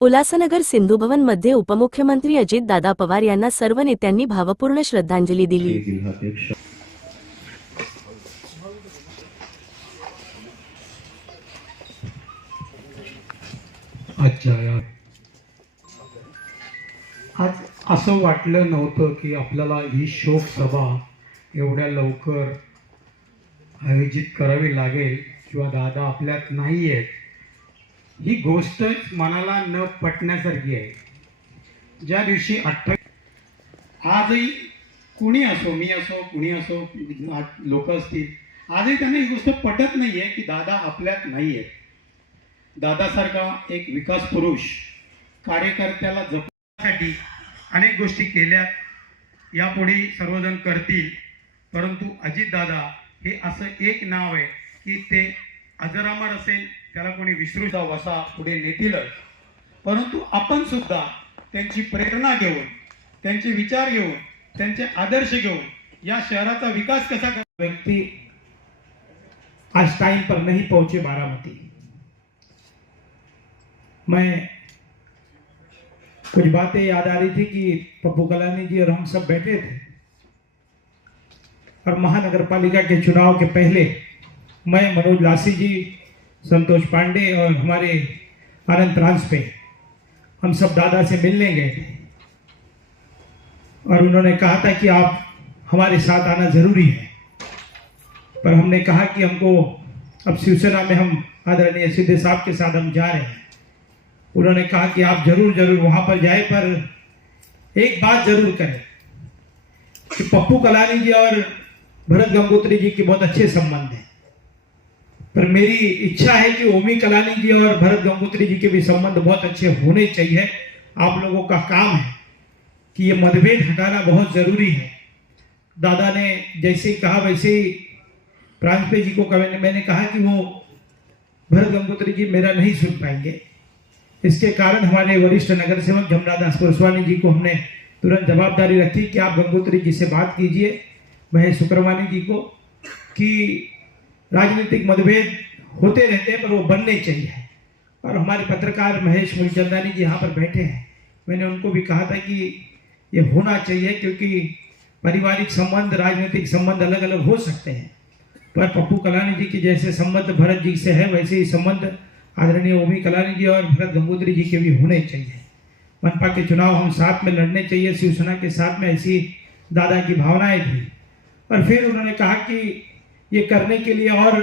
उल्हासनगर सिंधुभवन मध्ये उपमुख्यमंत्री अजितदादा पवार यांना सर्व नेत्यांनी भावपूर्ण श्रद्धांजली दिली। जिल्हाध्यक्ष आज असं वाटलं नव्हतं की आपल्याला ही शोक सभा एवढ्या लवकर आयोजित करावी लागेल किंवा दादा आपल्यात नाही आहेत। ही गोष्ट मनाला न पटण्यासारखी आहे। ज्या दिवशी 28 आजही कुणी असो, मी असो, कुणी असो, लोक असतील, आजही त्यांना ही गोष्ट पटत नाही आहे की दादा आपल्यात नाही आहेत। दादासारखा एक विकास पुरुष कार्यकर्त्याला जपण्यासाठी अनेक गोष्टी केल्या, यापुढे सर्वजण करतील, परंतु अजितदादा हे असं एक नाव आहे की ते अजरामर असेल, त्याला कोणी विसरूचा वसा पुढे नेतीलच, परंतु आपण सुद्धा त्यांची प्रेरणा घेऊन, त्यांचे विचार घेऊन, त्यांचे आदर्श घेऊन या शहराचा विकास कसा कर। व्यक्ति आज टाइम पर नहीं पहुंचे बारामती। मैं कुछ बातें याद आ रही थी कि पप्पू कलानी जी और हम सब बैठे थे और महानगर पालिका के चुनाव के पहले मैं, मनोज लासी जी, संतोष पांडे और हमारे अनंत रांसपे हम सब दादा से मिलने गए थे और उन्होंने कहा था कि आप हमारे साथ आना जरूरी है। पर हमने कहा कि हमको अब शिवसेना में हम आदरणीय सिद्धे साहब के साथ हम जा रहे हैं। उन्होंने कहा कि आप जरूर जरूर वहां पर जाए, पर एक बात जरूर करें कि पप्पू कलानी जी और भरत गंगोत्री जी के बहुत अच्छे संबंध हैं, पर मेरी इच्छा है कि ओमी कलानी जी और भरत गंगोत्री जी के भी संबंध बहुत अच्छे होने चाहिए। आप लोगों का काम है कि ये मतभेद हटाना बहुत जरूरी है। दादा ने जैसे ही कहा वैसे ही प्रांजपे जी को मैंने कहा कि वो भरत गंगोत्री जी मेरा नहीं सुन पाएंगे। इसके कारण हमारे वरिष्ठ नगर सेवक जमनादास पुरस्वानी जी को हमने तुरंत जवाबदारी रखी कि आप गंगोत्री जी से बात कीजिए, महेश शुक्रवानी जी को, कि राजनीतिक मतभेद होते रहते हैं पर वो बनने चाहिए। और हमारे पत्रकार महेश मूलचंदानी जी यहाँ पर बैठे हैं, मैंने उनको भी कहा था कि ये होना चाहिए, क्योंकि पारिवारिक संबंध, राजनीतिक संबंध अलग अलग हो सकते हैं, पर पप्पू कलानी जी की जैसे संबंध भरत जी से है वैसे ही संबंध आदरणीय ओमी कलानी जी और भरत गंगोत्री जी के भी होने चाहिए। मनपा के चुनाव हम साथ में लड़ने चाहिए, शिवसेना के साथ में ऐसी दादा की भावनाएं थी। और फिर उन्होंने कहा कि ये करने के लिए और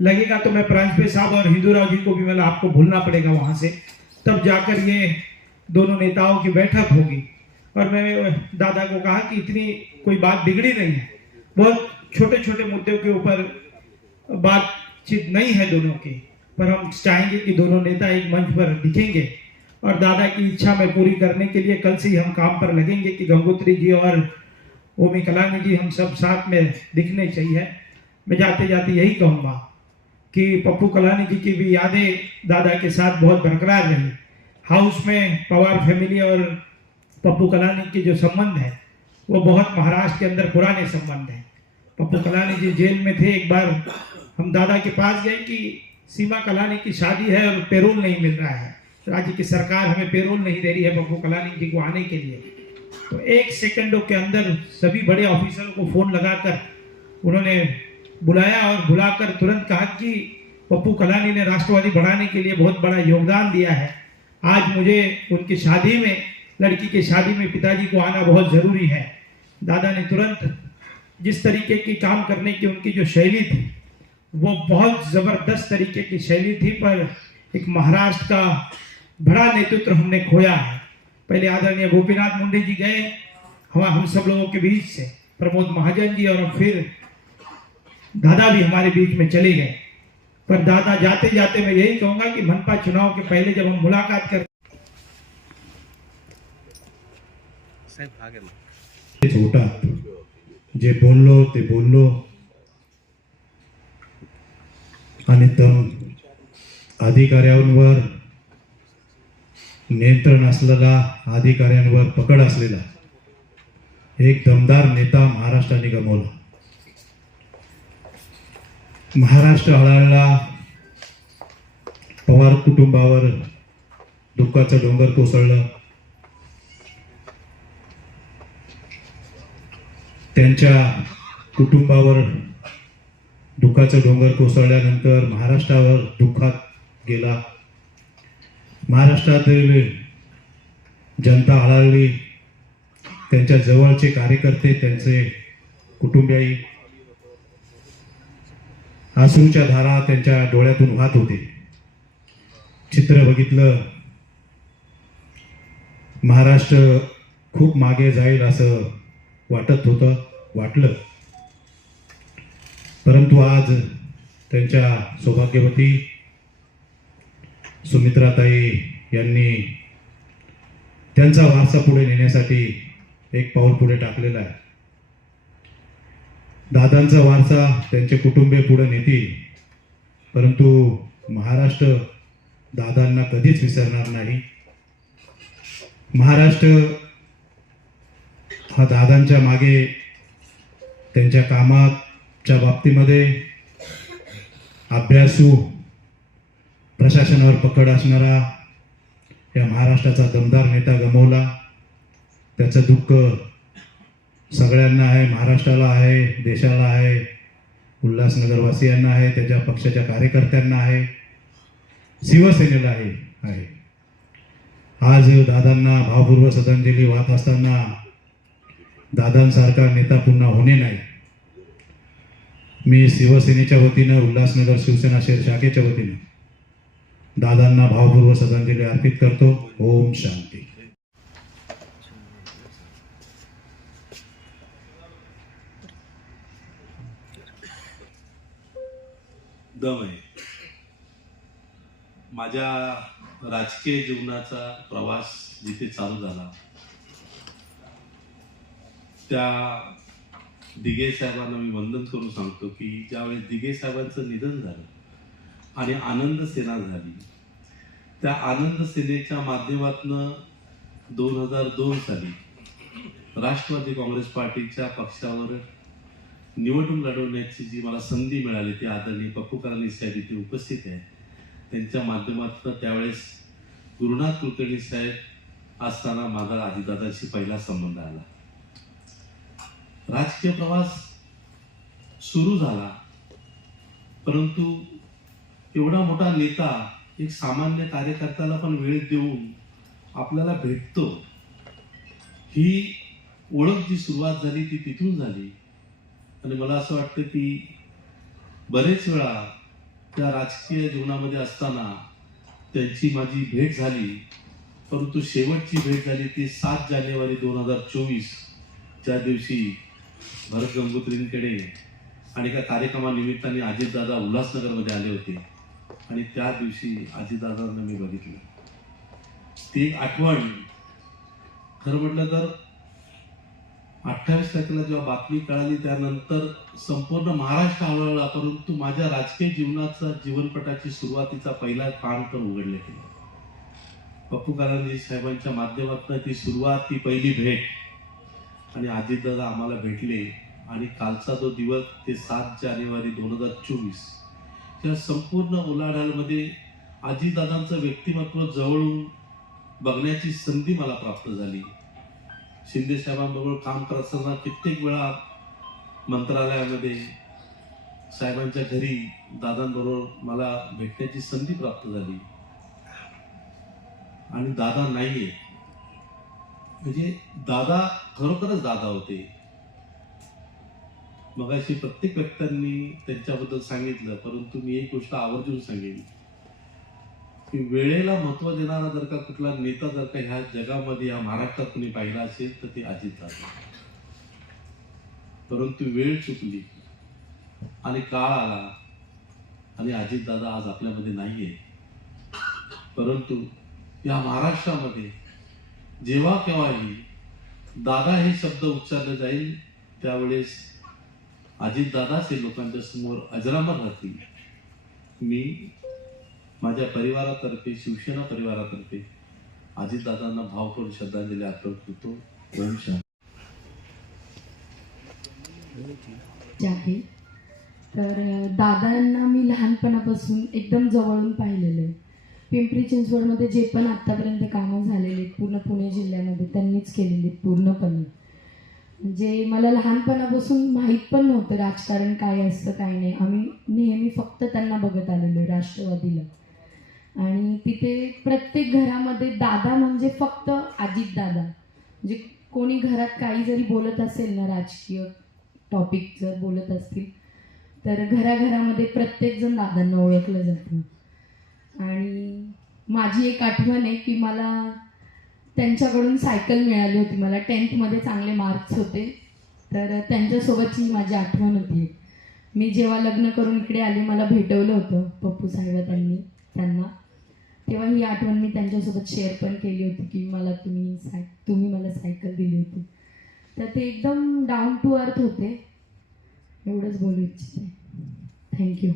लगेगा तो मैं प्रांजपे साहब और हिंदूराव जी को भी मतलब आपको भूलना पड़ेगा वहाँ से, तब जाकर ये दोनों नेताओं की बैठक होगी। और मैंने दादा को कहा कि इतनी कोई बात बिगड़ी नहीं है, बहुत छोटे छोटे मुद्दों के ऊपर बातचीत नहीं है दोनों की, पर हम चाहेंगे कि दोनों नेता एक मंच पर दिखेंगे और दादा की इच्छा में पूरी करने के लिए कल से ही हम काम पर लगेंगे कि गंगोत्री जी और ओमी कलानी जी हम सब साथ में दिखने चाहिए। मैं जाते जाते यही कहूँगा कि पप्पू कलानी जी की भी यादें दादा के साथ बहुत बरकरार रही। हाउस में पवार फैमिली और पप्पू कलानी के जो संबंध है वो बहुत महाराष्ट्र के अंदर पुराने संबंध हैं। पप्पू कलानी जी जेल में थे, एक बार हम दादा के पास गए कि सीमा कलानी की शादी है और पेरोल नहीं मिल रहा है, राज्य की सरकार हमें पेरोल नहीं दे रही है पप्पू कलानी जी को आने के लिए। तो एक सेकंडों के अंदर सभी बड़े ऑफिसरों को फोन लगाकर उन्होंने बुलाया और बुलाकर तुरंत कहा कि पप्पू कलानी ने राष्ट्रवादी बढ़ाने के लिए बहुत बड़ा योगदान दिया है, आज मुझे उनकी शादी में, लड़की की शादी में पिताजी को आना बहुत जरूरी है। दादा ने तुरंत जिस तरीके की काम करने की उनकी जो शैली थी वो बहुत जबरदस्त तरीके की शैली थी, पर एक महाराष्ट्र का बड़ा नेतृत्व हमने खोया है। पहले आदरणीय गोपीनाथ मुंडे जी गए हम सब लोगों के बीच से, प्रमोद महाजन जी, और फिर दादा भी हमारे बीच में चले गए। पर दादा जाते जाते मैं यही कहूंगा कि मनपा चुनाव के पहले जब हम मुलाकात कर जे बोललो ते बोललो आणि दम अधिकाऱ्यांवर नियंत्रण असलेला, अधिकाऱ्यांवर पकड असलेला एक दमदार नेता महाराष्ट्राने गमावला। महाराष्ट्र हळहळला, पवार कुटुंबावर दुःखाचं डोंगर कोसळलं. त्यांच्या कुटुंबावर दुःखाचं डोंगर कोसळल्यानंतर महाराष्ट्रावर दुःखात गेला. महाराष्ट्रातील जनता हळहळली. त्यांच्या जवळचे कार्यकर्ते, त्यांचे कुटुंबीय, अश्रूच्या धारा त्यांच्या डोळ्यातून वाहत होते. चित्र बघितलं, महाराष्ट्र खूप मागे जाईल असं वाटत होतं, वाटलं. परंतु आज त्यांच्या सौभाग्यवती सुमित्राताई यांनी त्यांचा वारसा पुढे नेण्यासाठी एक पाऊल पुढे टाकलेला आहे. दादांचा वारसा त्यांचे कुटुंबीय पुढे नेतील, परंतु महाराष्ट्र दादांना कधीच विसरणार नाही. महाराष्ट्र हा दादांच्या मागे त्यांच्या कामाच्या बाबतीमध्ये अभ्यासू, प्रशासनावर पकड असणारा या महाराष्ट्राचा दमदार नेता गमावला. त्याचं दुःख सगळ्यांना आहे, महाराष्ट्राला आहे, देशाला आहे, उल्हासनगरवासियांना आहे, त्याच्या पक्षाच्या कार्यकर्त्यांना आहे, शिवसेनेला आहे. आज दादांना भावपूर्व श्रद्धांजली वाहत असताना दादांसारखा नेता पुन्हा होणे नाही. मी शिवसेनेच्या वतीनं, उल्हासनगर शिवसेना शहर शाखेच्या वतीनं दादांना भावपूर्व श्रद्धांजली अर्पित करतो. ओम शांती. दम आहे. माझ्या राजकीय जीवनाचा प्रवास जिथे चालू झाला त्या दिघे साहेबांना मी वंदन करून सांगतो की ज्यावेळेस दिघे साहेबांचं निधन झालं आणि आनंद सेना झाली, त्या आनंद सेनेच्या माध्यमातून 2002 साली राष्ट्रवादी काँग्रेस पार्टीच्या पक्षावर निवडणूक लढवण्याची जी मला संधी मिळाली ती आदरणीय पप्पू करानी साहेब इथे उपस्थित आहे. त्यांच्या माध्यमातून त्यावेळेस गुरुनाथ कुलकर्णी साहेब असताना माझा अजितदादांशी पहिला संबंध आला. राजकीय प्रवास सुरू झाला, परंतु एवढा मोठा नेता एक सामान्य कार्यकर्त्याला पण वेळ देऊन आपल्याला भेटतो, ही ओळख जी सुरुवात झाली ती तिथून झाली. आणि मला असं वाटतं की बरेच वेळा त्या राजकीय जीवनामध्ये असताना त्यांची माझी भेट झाली, परंतु शेवटची भेट झाली ती 7 जानेवारी 2024 ज्या दिवशी भरत गंगोत्रींकडे आणि एका कार्यक्रमानिमित्ताने अजितदादा उल्हासनगरमध्ये आले होते आणि त्या दिवशी अजितदादांना मी बघितलं. ती एक आठवण खरं म्हटलं तर 28 तारखेला जेव्हा बातमी कळाली त्यानंतर संपूर्ण महाराष्ट्र हळहळला, परंतु माझ्या राजकीय जीवनाचा जीवनपटाची सुरुवातीचा पहिला पान तर उघडले गेले. पप्पू करांजी साहेबांच्या माध्यमातून ती सुरुवात, ती पहिली भेट आणि अजितदादा आम्हाला भेटले. आणि कालचा जो दिवस ते 7 जानेवारी 2024 त्या संपूर्ण उलाढालमध्ये अजितदादांचं व्यक्तिमत्व जवळून बघण्याची संधी मला प्राप्त झाली. शिंदे साहेबांबरोबर काम करत असताना कित्येक वेळा मंत्रालयामध्ये साहेबांच्या घरी दादांबरोबर मला भेटण्याची संधी प्राप्त झाली. आणि दादा नाहीये म्हणजे दादा खरोखरच दादा होते. मगाशी प्रत्येक व्यक्तींनी त्यांच्याबद्दल सांगितलं, परंतु मी एक गोष्ट आवर्जून सांगेन की वेळेला महत्व देणारा जर का कुठला नेता जर का ह्या जगामध्ये या महाराष्ट्रात कोणी पाहिला असेल तर ते अजितदादा. परंतु वेळ चुकली आणि काळ आला आणि अजितदादा आज आपल्यामध्ये नाहीये. परंतु या महाराष्ट्रामध्ये जेव्हा केव्हाही दादा हे शब्द उच्चारले जाईल त्यावेळेस अजितदादाच हे लोकांच्या समोर अजरामर राहतील. मी माझ्या परिवारातर्फे, शिवसेना परिवारातर्फे अजितदादांना भावपूर्ण श्रद्धांजली अर्पण करतो. ओम शांती. आहे तर दादांना मी लहानपणापासून एकदम जवळून पाहिलेलं आहे. पिंपरी चिंचवडमध्ये जे पण आत्तापर्यंत कामं झालेली आहेत पूर्ण पुणे जिल्ह्यामध्ये त्यांनीच केलेली आहेत पूर्णपणे. म्हणजे मला लहानपणापासून माहीत पण नव्हतं राजकारण काय असतं काय नाही. आम्ही नेहमी फक्त त्यांना बघत आलेलो आहे राष्ट्रवादीला. आणि तिथे प्रत्येक घरामध्ये दादा म्हणजे फक्त अजितदादा. म्हणजे कोणी घरात काही जरी बोलत असेल ना, राजकीय टॉपिक जर बोलत असतील तर घराघरामध्ये प्रत्येकजण दादांना ओळखलं जातं. आणि माझी एक आठवण आहे की मला त्यांच्याकडून सायकल मिळाली होती. मला 10th चांगले मार्क्स होते, तर त्यांच्यासोबतची माझी आठवण होती. मी जेव्हा लग्न करून इकडे आले मला भेटवलं होतं पप्पू साहेब त्यांना, तेव्हा ही आठवण मी त्यांच्यासोबत शेअर पण केली होती की मला तुम्ही मला सायकल दिली होती. तर ते एकदम डाऊन टू अर्थ होते. एवढंच बोलू इच्छिते. थँक्यू.